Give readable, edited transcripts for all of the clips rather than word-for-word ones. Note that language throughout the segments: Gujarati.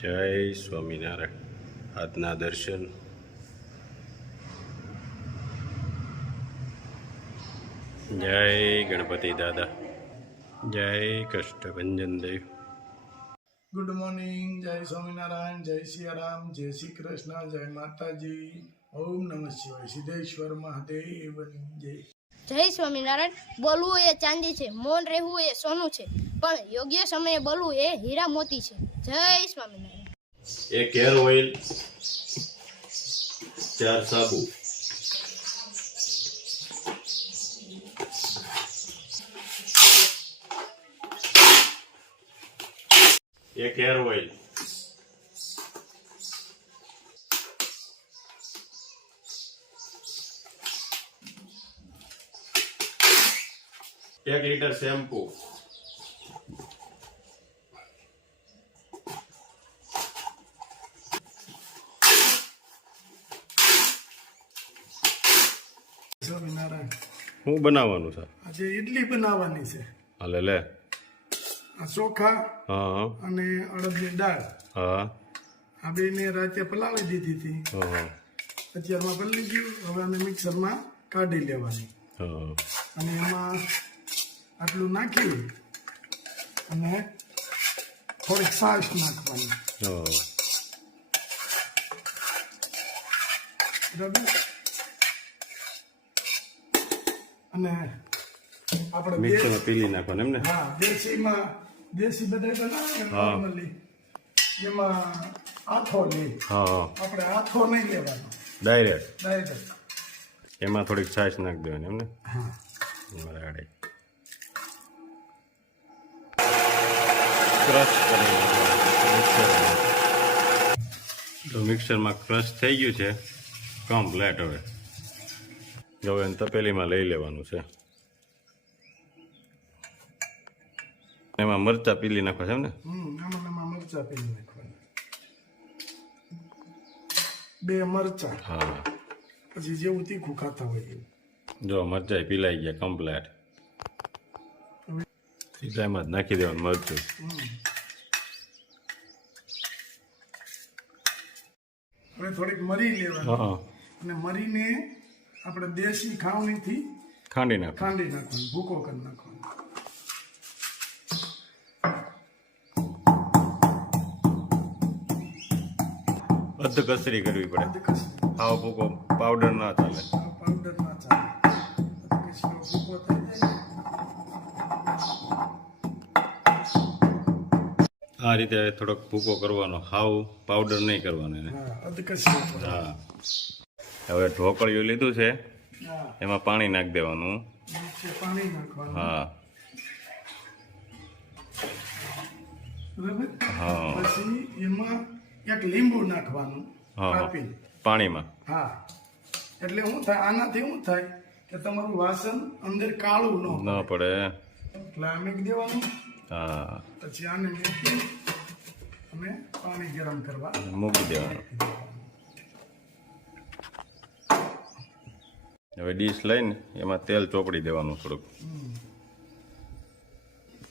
જય સ્વામિનારાયણ. આજના દર્શન. જય ગણપતિ દાદા. જય કષ્ટભંજન દેવ. Good morning. જય સ્વામિનારાયણ, જય સિયારામ, જય શ્રી કૃષ્ણ, જય માતાજી. ઓમ નમઃ શિવાય. સિદ્ધેશ્વર મહાદેવની જય. જય સ્વામિનારાયણ. બોલવું એ ચાંદી છે, મૌન રહેવું એ સોનું છે, પણ યોગ્ય સમયે બોલવું એ હીરા મોતી છે. જય સ્વામિનારાયણ. એક હેર ઓઇલ, 4 સાબુ, એક હેર ઓઇલ, એક લીટર શેમ્પુ, સ્વામિનારાયણ. શું બનાવવાનું છે? આજે ઇડલી બનાવવાની છે. હાલે લે. આ ચોખા હા અને અડદની દાળ હા આ બેને રાતે પલાળી દીધી હતી. હા અત્યારમાં પલળી ગયું. હવે અમે મિક્સરમાં કાઢી લેવાની હા અને એમાં આટલું નાખી અને થોડીક છાશ નાખવાની. હા બરાબર. અને આપણે મિક્સરમાં પીલી નાખવાનું એમ ને? હા, દેશી બધા બનાવે ને હા. નોર્મલી એમાં આથો લે. હા આપણે આથો નહીં લેવાનો, ડાયરેક્ટ ડાયરેક્ટ. એમાં થોડીક છાશ નાખી દેવાની એમ ને? હા. બરાબર. ક્રશ કરી નાખવાનું. તો મિક્સરમાં ક્રશ થઈ ગયું છે કમ્પ્લેટ. હવે એને તપેલીમાં લઈ લેવાનું છે. એમાં મરચા પીલી નાખવા છે એમ ને? આમાં મરચા પીલી નાખવાના, 2 મરચા. હા પછી જેવું તીખું ખાતા હોય એવું. જો મરચાં પીલાઈ ગયા કમ્પ્લેટ. એમાં જ નાખી દેવાનું મરચું. હવે થોડીક મરી લેવાની હા અને મરીને આપણે દેશી ખાવણીથી ખાંડી નાખો. ખાંડી નાખવાનું, ભૂકો કરી નાખવાનો. અધ કસરી કરવી પડે. અધકચરો આવો ભૂકો પાવડર ના ચાલે. પાવડર ના ચાલે. અધકચરો ભૂકો થઈ જાય. આ રીતે થોડોક ભૂકો કરવાનો, હાવ પાવડર નહીં કરવાનો એને. હા, અધકચરો. હા હવે ઢોકળિયું લીધું છે, હા, એમાં પાણી નાખી દેવાનું. નીચે પાણી નાખવાનું. હા બરાબર. હા પછી એમાં એક લીંબુ નાખવાનું હા કાપીને. પાણીમાં. હા, એટલે શું થાય, આનાથી શું થાય કે તમારું વાસણ અંદર કાળું ન ન પડે. એટલે આ મૂકી દેવાનું. હા પછી આને મૂકી અને પાણી ગરમ કરવા મૂકી દેવાનું. હવે ડીશ લઈને એમાં તેલ ચોપડી દેવાનું થોડુંક.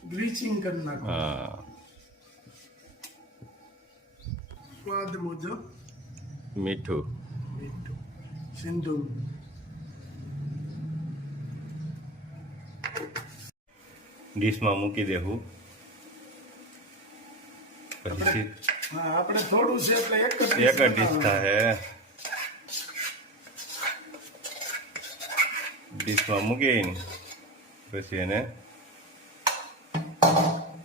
બ્લીચિંગ કરી નાખવાનું. હા સ્વાદ મુજબ મીઠું. મીઠું, સિંદૂર. ડીશમાં મૂકી દેવું. પછી હા, આપણે થોડું છે એટલે એક જ એક જ ડીશ થાય. ડીશમાં મૂકીને પછી એને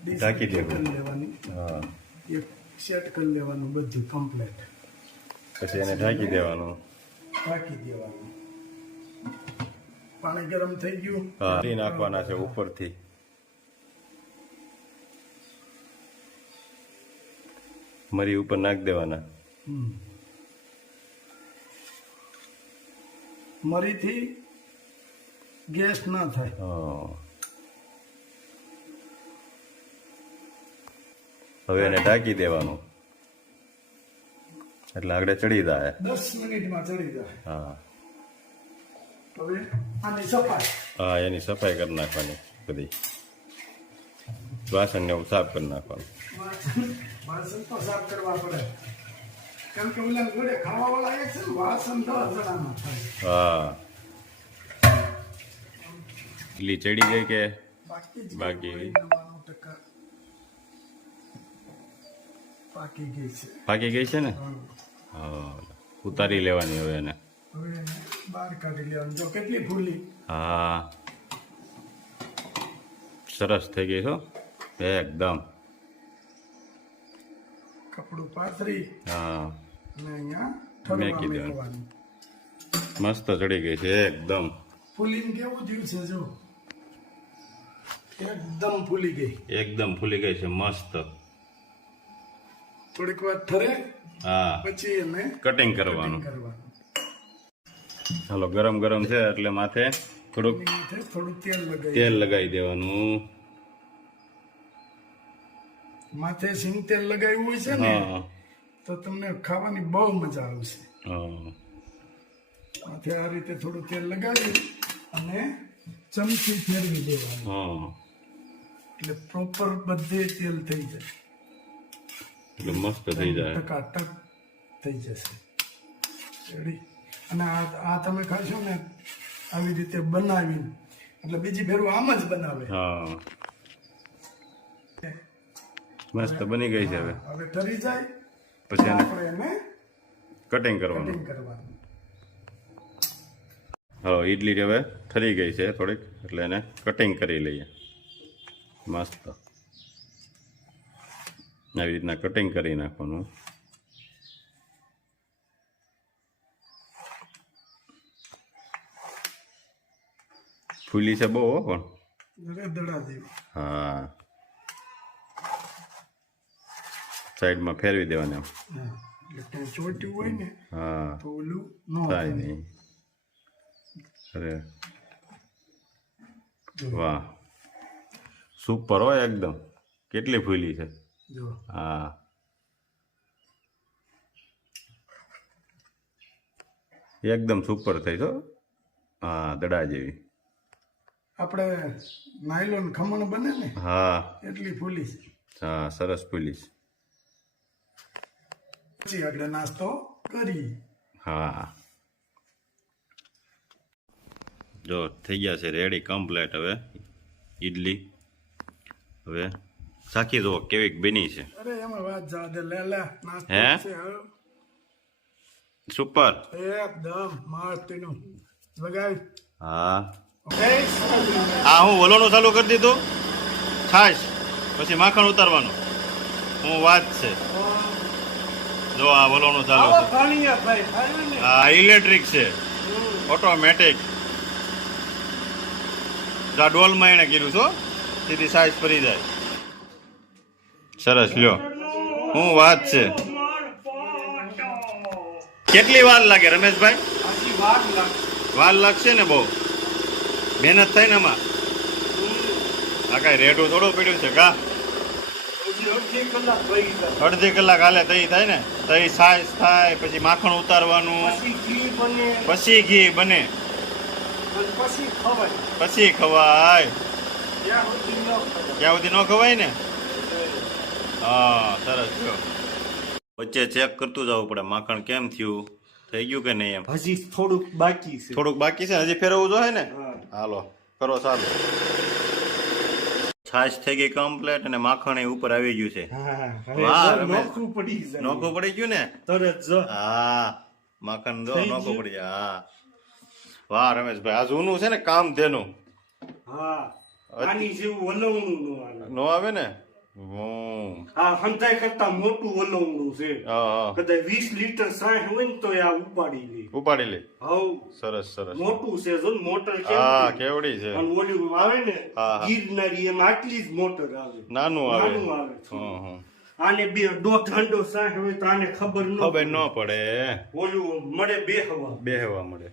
ડીશ ઢાંકી કરી દેવું. લેવાની. હા એક સેટ કરી લેવાનું બધું કમ્પ્લેટ. પછી એને ઢાંકી દેવાનું. ઢાંકી દેવાનું. પાણી ગરમ થઈ ગયું. હા ઘી નાખવાના છે ઉપરથી. મરી ઉપર નાખી દેવાના. મરીથી ગેસ ના થાય. હા હવે એને ઢાંકી દેવાનું એટલે આગળ ચડી જાય. 10 મિનિટમાં ચડી જાય. હા હવે આની સફાઈ. હા એની સફાઈ કરી નાખવાની બધી. વાસણને એવું સાફ કરી નાખવાનું. વાસણ તો સાફ કરવા પડે, કેમ કે ઓલા જોડે ખાવા વાળા એક છે ને, વાસણ 10 જણાના થાય. હા એટલી ચડી ગઈ કે બાકી બાકી? 99% પાકી ગઈ છે. પાકી ગઈ છે ને? હા. હા ઉતારી લેવાની હવે એને. હવે એને બહાર કાઢી લેવાનું. જો કેટલી ફૂલી. હા સરસ થઈ ગઈ છો એકદમ. કપડું પાથરી હા અને અહીંયા મેકી ઠરવા દેવાનું. મેકવાનું. મસ્ત ચડી ગઈ છે એકદમ. ફૂલીને કેવું થયું છે જો, એકદમ ફૂલી ગઈ. એકદમ ફૂલી ગઈ છે મસ્ત. થોડીક વાર ઠરે હા પછી એને કટિંગ કરવાનું. કરવાનું. ચાલો ગરમ ગરમ છે એટલે માથે થોડુંક એની માથે થોડું તેલ લગાવી. તેલ લગાવી દેવાનું. માથે સિંગ તેલ લગાવ્યું હોય છે ને હા તો તમને ખાવાની બહુ મજા આવશે. હા માથે આ રીતે થોડું તેલ લગાવી અને ચમચી ફેરવી દેવાનું, હા એટલે પ્રોપર બધે તેલ થઈ જાય. એટલે મસ્ત થઈ જાય. ટકાટક થઈ જશે. રેડી. અને આ તમે ખાશો ને આવી રીતે બનાવીને, એટલે બીજી ફેરવું આમ જ બનાવે. હા મસ્ત બની ગઈ છે. હવે હવે ઠરી જાય પછી એને આપણે એને કટિંગ કરવાનું. કટિંગ કરવાનું. હા ઈડલી હવે ઠરી ગઈ છે થોડીક એટલે એને કટિંગ કરી લઈએ. મસ્ત આવી રીતના કટિંગ કરી નાખવાનું. ફૂલી છે બહુ હો પણ. દડા જેવી. હા સાઈડમાં ફેરવી દેવાની આમ. હા, એટલે ત્યાં ચોટ્યું હોય ને હા તો ઓલું ન થાય નહીં. અરે વાહ સુપર હોય એકદમ. કેટલી ફૂલી છે. જો હા એકદમ સુપર થઈ તો. હા દડા જેવી. આપણે નાયલોન ખમણ બને ને હા એટલી ફૂલી છે. હા સરસ ફૂલી છે. પછી આપણે નાસ્તો કરી. હા જો થઈ ગયા છે રેડી કમ્પ્લેટ. હવે ઈડલી હવે સાખી જુઓ કેવી બની છે. અરે એમાં વાત જવા દે. લે નાસ્તો હે? છે હવે. સુપર. એકદમ મસ્તીનું લગાવી. હા જય સ્વામિનારાયણ. આ હું વલોનું ચાલુ કરી દીધું છાશ પછી માખણ ઉતારવાનું. હું વાત છે જો આ વલોનું ચાલુ આવો છે. પાણીયા ભાઈ ખાયું ને. આ ઇલેક્ટ્રિક છે ઓટોમેટિક. જા ડોલમાં એને કીધું છો સીધી સાઈઝ ફરી જાય. સરસ લ્યો હું વાત છે. કેટલી વાર લાગે રમેશભાઈ? આખી વાર લાગશે. વાર લાગશે ને બહુ મહેનત થાય ને એમાં. આ કાંઈ રેડું થોડું પડ્યું છે કા? હજી અડધી કલાક વહી જાય. અડધી કલાક હાલે તઈ થાય ને તઈ સાઈઝ થાય પછી માખણ ઉતારવાનું પછી ઘી બને પછી ઘી બને અને પછી ખવાય. પછી ખવાય. ત્યાં સુધી ન ખવાય. ત્યાં સુધી ન ખવાય ને. હા સરસ લ્યો. વચ્ચે ચેક કરતું જવું પડે માખણ કેમ થયું થઈ ગયું કે નહીં એમ. હજી થોડુંક બાકી છે. થોડુંક બાકી છે હજી ફેરવવું જોઈએ ને. હા. હાલો કરો ચાલો. છાશ થઈ ગઈ કમ્પ્લેટ અને માખણ એ ઉપર આવી ગયું છે. હા, વાહ, હવે રમેશ. નોખું પડી જાય. નોખું પડી ગયું ને. તરત જો. હા માખણ જો થઈ નોખું ગયું? પડી જાય. હા વાહ રમેશભાઈ આ જૂનું છે ને કામ તેનું હા, આની જેવું વલવણું ન આવે. નો આવે ને. હમ. આ હંતાઈ કરતા મોટું વલવણું છે. હા હા કદાચ 20 લીટર 60 હોય ને તો આ ઉપાડી લે. ઉપાડી લે. હવ સરસ સરસ. મોટું છે જો ને, મોટર હા કેવું કેવડી છે. અને ઓલું આવે ને હા, હા. ગિરનારી એમ આટલી જ મોટર આવે. નાનું આવે. નાનું આવે. હમ, હમ. આને બે દોઢ ઘંટો 60 હોય તો આને ખબર ન ખબર ન પડે. પડે ઓલું મળે બે હવા. બેહવા મળે.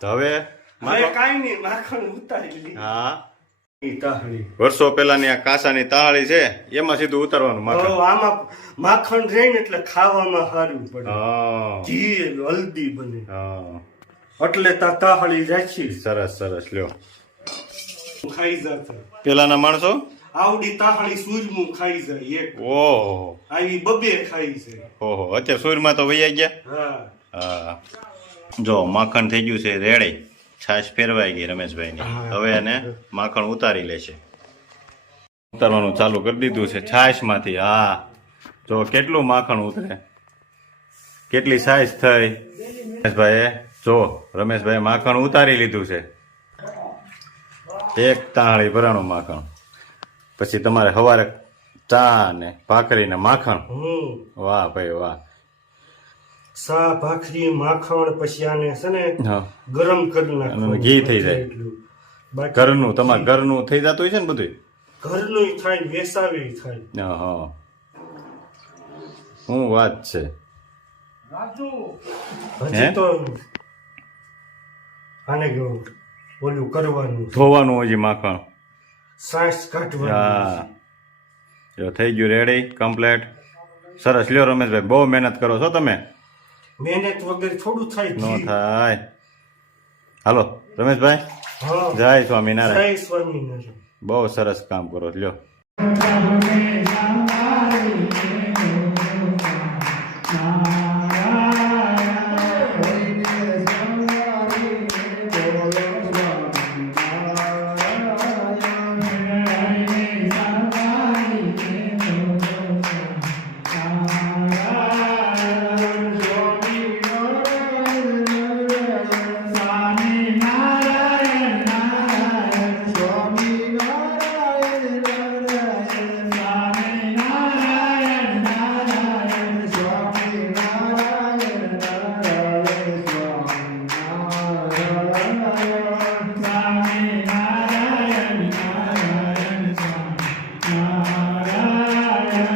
તો હવે હવે માખણ- કાંઈ નહીં, માખણ ઉતારી લી. હા ઈ તાહળી. વર્ષો પહેલાની આ કાંસાની તાળી છે એમાં સીધું ઉતારવાનું તો માખણ. આમાં માખણ રહે ને એટલે ખાવામાં સારું પડે. હા ઘી હલ્દી બને હા એટલે તાહળી રાખી સરસ સરસ લ્યો. ખાઈ જતા. પેલાના માણસો આવડી તાહળી સૂરમું ખાઈ જાય એક ઓહો આવી બબે ખાઈ જાય. ઓહો અત્યારે સુરમાં તો વૈયા ગયા. હા હા જો માખણ થઈ ગયું છે રેડી, છાશ ફેરવાઈ ગઈ રમેશભાઈની. હવે એને માખણ ઉતારી લેશે. ઉતારવાનું ચાલુ કરી દીધું છે છાશમાંથી. હા જો કેટલું માખણ ઉતરે, કેટલી સાઈઝ થઈ. રમેશભાઈએ જો રમેશભાઈ માખણ ઉતારી લીધું છે, એક તાળી ભરાણું માખણ. પછી તમારે સવારે ચા ને ભાખરી ને માખણ. વાહ ભાઈ વાહ. સા ભાખરી માખણ પછી આને છે ને હા ગરમ કરી અને નાખવાનું. ઘી થઈ જાય. એટલું. બાકી ઘરનું તમારે ઘરનું થઈ જતું હોય છે ને બધું. ઘરનું થાય ને વેસાવી થાય. હા શું વાત છે. હે? હજી તો આને ઓલું કરવાનું ધોવાનું હજી માખણ. સાસ કાઢવાનું. હા જો થઈ ગયું રેડી કમ્પ્લેટ. સરસ લ્યો રમેશભાઈ, બહુ મહેનત કરો છો તમે. મહેનત વગર થોડું થાય નો ઘી. થાય. હાલો રમેશભાઈ, હા જય સ્વામિનારાયણ. જય સ્વામિનારાયણ. બહુ સરસ કામ કરો લ્યો.